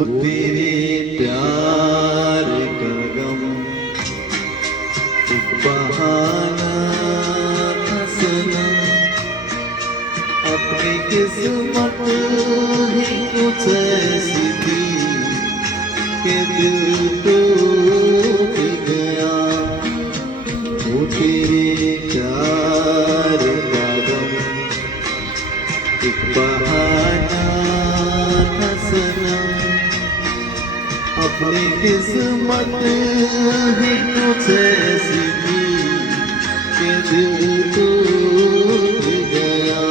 तेरे प्यार का गम एक बहाना था सनम, अपनी किस्मत ही कुछ ऐसी थी कि दिल टूट गया। वो तेरे प्यार का गम एक बहाना था सनम, अपनी किस्मत ही कुछ ऐसी थी कि दिल टूट गया।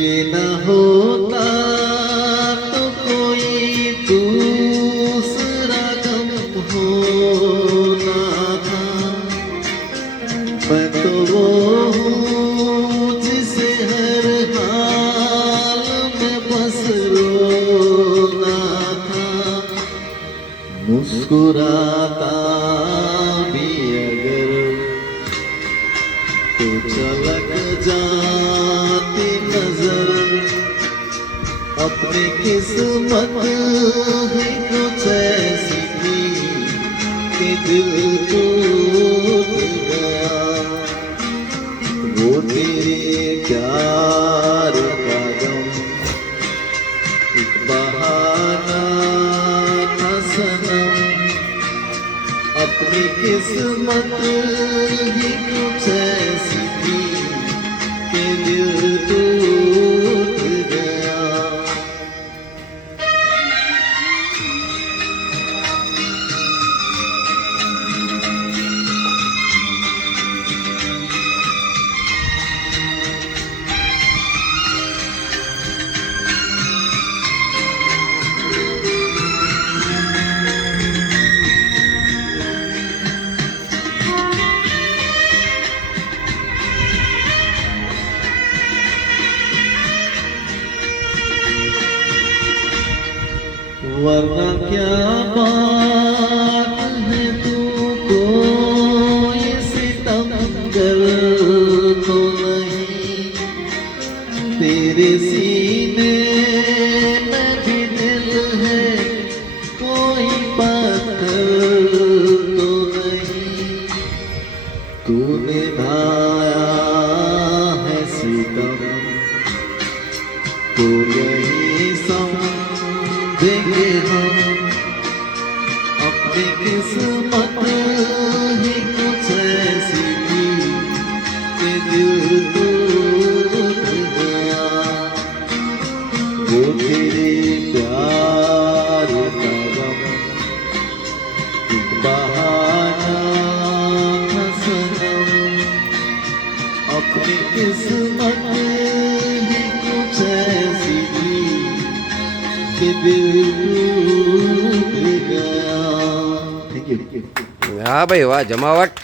ये न होता तो कोई दूसरा गम होना था। मैं तो वो हूँ जिसे हर हाल में बस रोना था। मुस्कुराता भी अगर तो झलक जाती नजर, अपनी किस्मत ही कुछ ऐसी थी कि दिल टूट गया। वो तेरे प्यार का गम एक बहाना था सनम, अपनी किस्मत ही कुछ ऐसी थी कि दिल टूट गया। वरना क्या बात है तू कोई सितमगर तो नहीं, तेरे सीने में भी दिल है कोई पत्थर तो नहीं। तूने ढाया है सितम तो यही समझेंगे हम, अपनी किस्मत ही कुछ ऐसी थी कि दिल टूट गया। वो तेरे प्यार का गम एक बहाना था सनम, अपनी किस्मत ही कुछ ऐसी थी कि दिल टूट गया। Thank you. હા ભાઈ વાહ, જમાવટ.